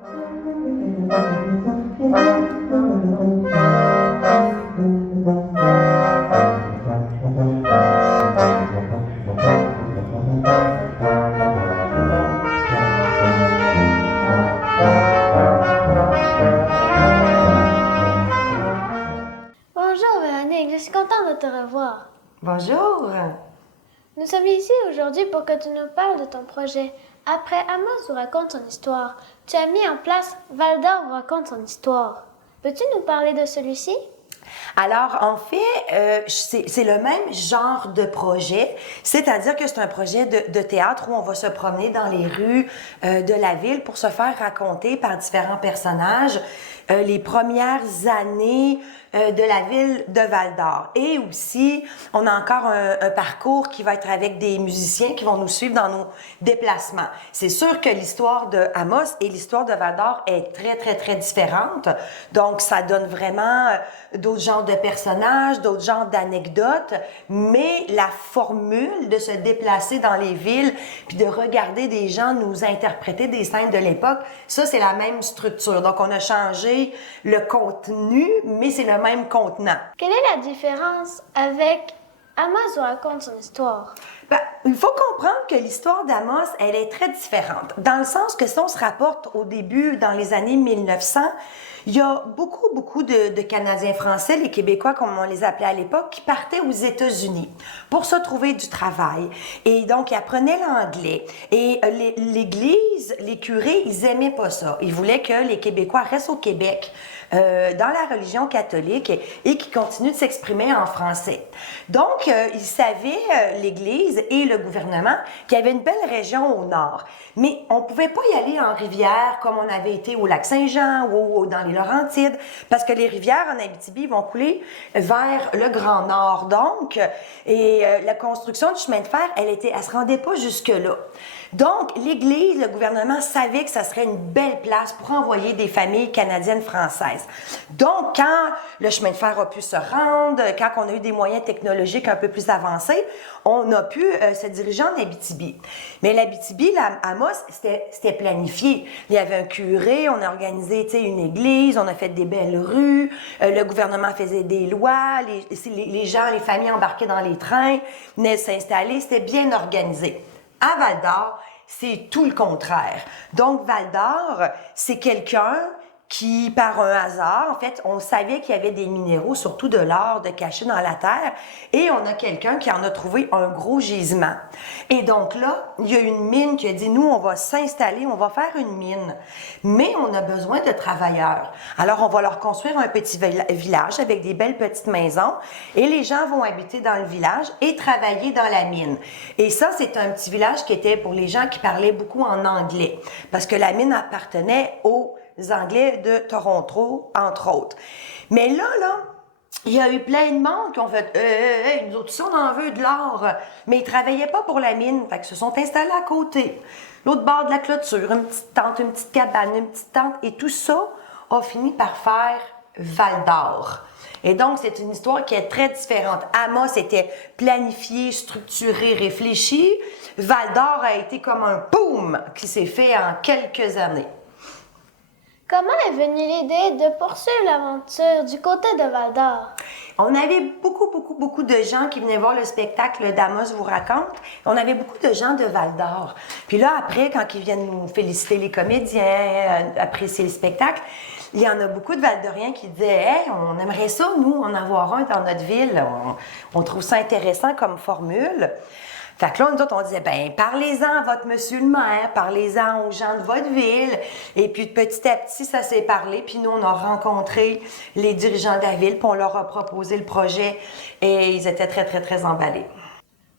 Bonjour Véronique, je suis contente de te revoir. Bonjour. Nous sommes ici aujourd'hui pour que tu nous parles de ton projet. Après Amos vous raconte son histoire, tu as mis en place Val d'Or vous raconte son histoire. Peux-tu nous parler de celui-ci? Alors, en fait, c'est le même genre de projet, c'est-à-dire que c'est un projet de théâtre où on va se promener dans les rues de la ville pour se faire raconter par différents personnages les premières années de la ville de Val-d'Or. Et aussi, on a encore un parcours qui va être avec des musiciens qui vont nous suivre dans nos déplacements. C'est sûr que l'histoire de Amos et l'histoire de Val-d'Or est très, très, très différente. Donc, ça donne vraiment d'autres genres de personnages, d'autres genres d'anecdotes, mais la formule de se déplacer dans les villes puis de regarder des gens nous interpréter des scènes de l'époque, ça, c'est la même structure. Donc, on a changé le contenu, mais c'est le même contenant. Quelle est la différence avec Amos vous raconte son histoire? Ben, il faut comprendre que l'histoire d'Amos, elle est très différente. Dans le sens que si on se rapporte au début, dans les années 1900, il y a beaucoup de Canadiens français, les Québécois comme on les appelait à l'époque, qui partaient aux États-Unis pour se trouver du travail. Et donc, ils apprenaient l'anglais. Et l'Église, les curés, ils aimaient pas ça. Ils voulaient que les Québécois restent au Québec, dans la religion catholique et qui continuent de s'exprimer en français. Donc, ils savaient, l'Église et le gouvernement, qu'il y avait une belle région au nord. Mais on pouvait pas y aller en rivière comme on avait été au lac Saint-Jean ou dans les Laurentides, parce que les rivières en Abitibi vont couler vers le Grand Nord. Donc, la construction du chemin de fer, elle se rendait pas jusque-là. Donc, l'Église, le gouvernement savait que ça serait une belle place pour envoyer des familles canadiennes françaises. Donc, quand le chemin de fer a pu se rendre, quand on a eu des moyens technologiques un peu plus avancés, on a pu se diriger en Abitibi. Mais l'Abitibi, Amos, c'était planifié. Il y avait un curé, on a organisé une église, on a fait des belles rues, le gouvernement faisait des lois, les gens, les familles embarquaient dans les trains, venaient s'installer, c'était bien organisé. À Val-d'Or, c'est tout le contraire. Donc, Val-d'Or, c'est quelqu'un qui, par un hasard, en fait, on savait qu'il y avait des minéraux, surtout de l'or, de caché dans la terre, et on a quelqu'un qui en a trouvé un gros gisement. Et donc là, il y a une mine qui a dit, nous, on va s'installer, on va faire une mine, mais on a besoin de travailleurs. Alors, on va leur construire un petit village avec des belles petites maisons, et les gens vont habiter dans le village et travailler dans la mine. Et ça, c'est un petit village qui était pour les gens qui parlaient beaucoup en anglais, parce que la mine appartenait aux Anglais de Toronto, entre autres. Mais là, il y a eu plein de monde qui ont fait nous autres, ça, on en veut de l'or. Mais ils travaillaient pas pour la mine, fait que se sont installés à côté. L'autre bord de la clôture, une petite tente, une petite cabane, une petite tente, et tout ça a fini par faire Val-d'Or. Et donc, c'est une histoire qui est très différente. Amos était planifié, structuré, réfléchi. Val-d'Or a été comme un boom qui s'est fait en quelques années. Comment est venue l'idée de poursuivre l'aventure du côté de Val-d'Or? On avait beaucoup de gens qui venaient voir le spectacle d'Amos vous raconte. On avait beaucoup de gens de Val-d'Or. Puis là, après, quand ils viennent nous féliciter les comédiens, apprécier le spectacle, il y en a beaucoup de Val-d'Oriens qui disaient « Hey, on aimerait ça, nous, en avoir un dans notre ville. On trouve ça intéressant comme formule. » Fait que là, nous autres, on disait, ben, parlez-en à votre monsieur le maire, parlez-en aux gens de votre ville. Et puis, petit à petit, ça s'est parlé. Puis nous, on a rencontré les dirigeants de la ville, puis on leur a proposé le projet. Et ils étaient très, très, très emballés.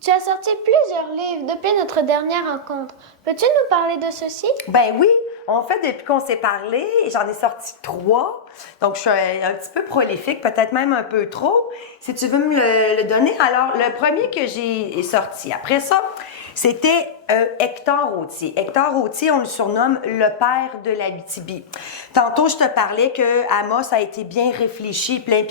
Tu as sorti plusieurs livres depuis notre dernière rencontre. Peux-tu nous parler de ceux-ci? Ben oui. En fait, depuis qu'on s'est parlé, j'en ai sorti 3. Donc, je suis un petit peu prolifique, peut-être même un peu trop. Si tu veux me le donner. Alors, le premier que j'ai sorti. Après ça, c'était Hector Authier. Hector Authier, on le surnomme le père de l'Abitibi. Tantôt, je te parlais que Amos a été bien réfléchi, bien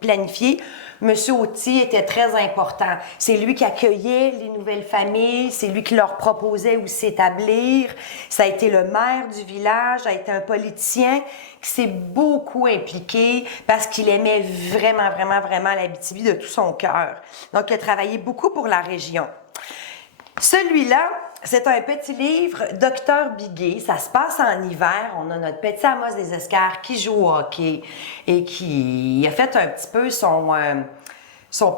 planifié. Monsieur Authier était très important. C'est lui qui accueillait les nouvelles familles, c'est lui qui leur proposait où s'établir. Ça a été le maire du village, a été un politicien qui s'est beaucoup impliqué parce qu'il aimait vraiment, vraiment, vraiment l'Abitibi de tout son cœur. Donc, il a travaillé beaucoup pour la région. Celui-là, c'est un petit livre, Docteur Biguet. Ça se passe en hiver. On a notre petit Amos des Escars qui joue au hockey et qui a fait un petit peu son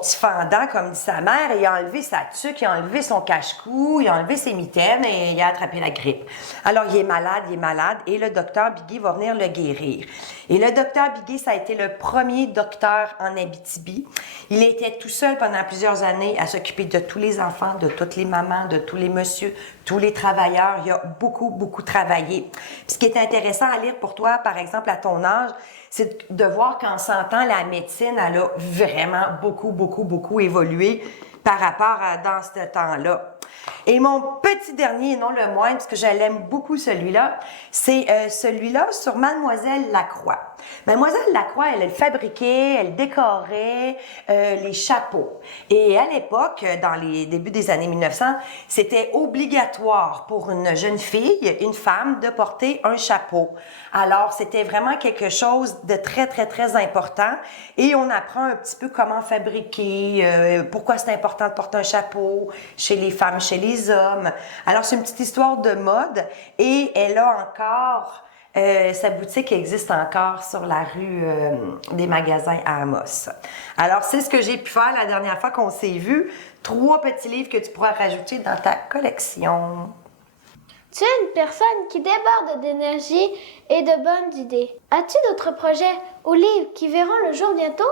petit fendant, comme dit sa mère, et il a enlevé sa tuque, il a enlevé son cache-cou, il a enlevé ses mitaines et il a attrapé la grippe. Alors, il est malade, et le docteur Biguet va venir le guérir. Et le docteur Biguet, ça a été le premier docteur en Abitibi. Il était tout seul pendant plusieurs années à s'occuper de tous les enfants, de toutes les mamans, de tous les messieurs, tous les travailleurs. Il a beaucoup, beaucoup travaillé. Puis, ce qui est intéressant à lire pour toi, par exemple, à ton âge, c'est de voir qu'en 100 ans, la médecine, elle a vraiment beaucoup, beaucoup, beaucoup évolué par rapport à dans ce temps-là. Et mon petit dernier, et non le moindre, parce que je l'aime beaucoup celui-là, c'est celui-là sur Mademoiselle Lacroix. Mademoiselle Lacroix, elle fabriquait, elle décorait les chapeaux. Et à l'époque, dans les débuts des années 1900, c'était obligatoire pour une jeune fille, une femme, de porter un chapeau. Alors, c'était vraiment quelque chose de très, très, très important. Et on apprend un petit peu comment fabriquer, pourquoi c'est important de porter un chapeau chez les femmes, chez les hommes. Alors, c'est une petite histoire de mode et elle a encore... sa boutique existe encore sur la rue des magasins à Amos. Alors, c'est ce que j'ai pu faire la dernière fois qu'on s'est vu. 3 petits livres que tu pourras rajouter dans ta collection. Tu es une personne qui déborde d'énergie et de bonnes idées. As-tu d'autres projets ou livres qui verront le jour bientôt?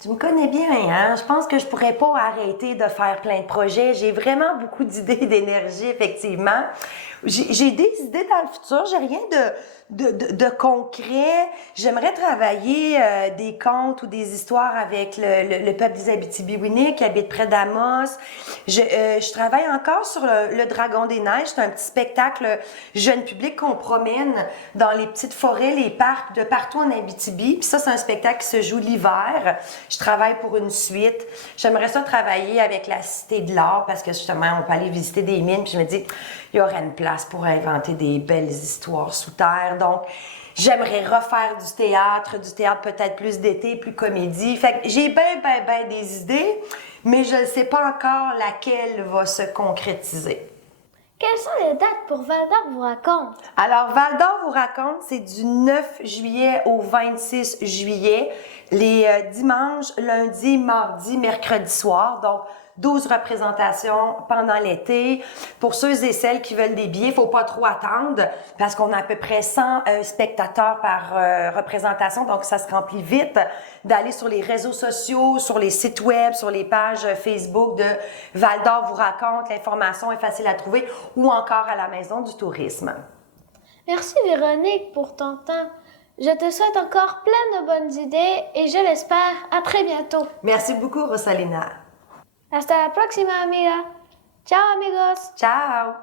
Tu me connais bien, hein? Je pense que je pourrais pas arrêter de faire plein de projets. J'ai vraiment beaucoup d'idées d'énergie, effectivement. J'ai des idées dans le futur. J'ai rien de concret. J'aimerais travailler des contes ou des histoires avec le peuple des Abitibi-Winnick qui habite près d'Amos. Je travaille encore sur le Dragon des Neiges. C'est un petit spectacle jeune public qu'on promène dans les petites forêts, les parcs de partout en Abitibi. Puis ça, c'est un spectacle qui se joue l'hiver. Je travaille pour une suite. J'aimerais ça travailler avec la Cité de l'Art parce que justement, on peut aller visiter des mines. Puis je me dis, il y aurait une place pour inventer des belles histoires sous terre. Donc, j'aimerais refaire du théâtre peut-être plus d'été, plus comédie. Fait que j'ai ben des idées, mais je ne sais pas encore laquelle va se concrétiser. Quelles sont les dates pour Val d'Or vous raconte? Alors, Val d'Or vous raconte, c'est du 9 juillet au 26 juillet, les dimanches, lundi, mardi, mercredi soir. Donc, 12 représentations pendant l'été. Pour ceux et celles qui veulent des billets, il faut pas trop attendre parce qu'on a à peu près 100 spectateurs par représentation, donc ça se remplit vite. D'aller sur les réseaux sociaux, sur les sites web, sur les pages Facebook de Val d'Or vous raconte, l'information est facile à trouver, ou encore à la Maison du tourisme. Merci Véronique pour ton temps. Je te souhaite encore plein de bonnes idées et je l'espère à très bientôt. Merci beaucoup, Rosalina. Hasta la próxima, amiga. Ciao, amigos. Ciao.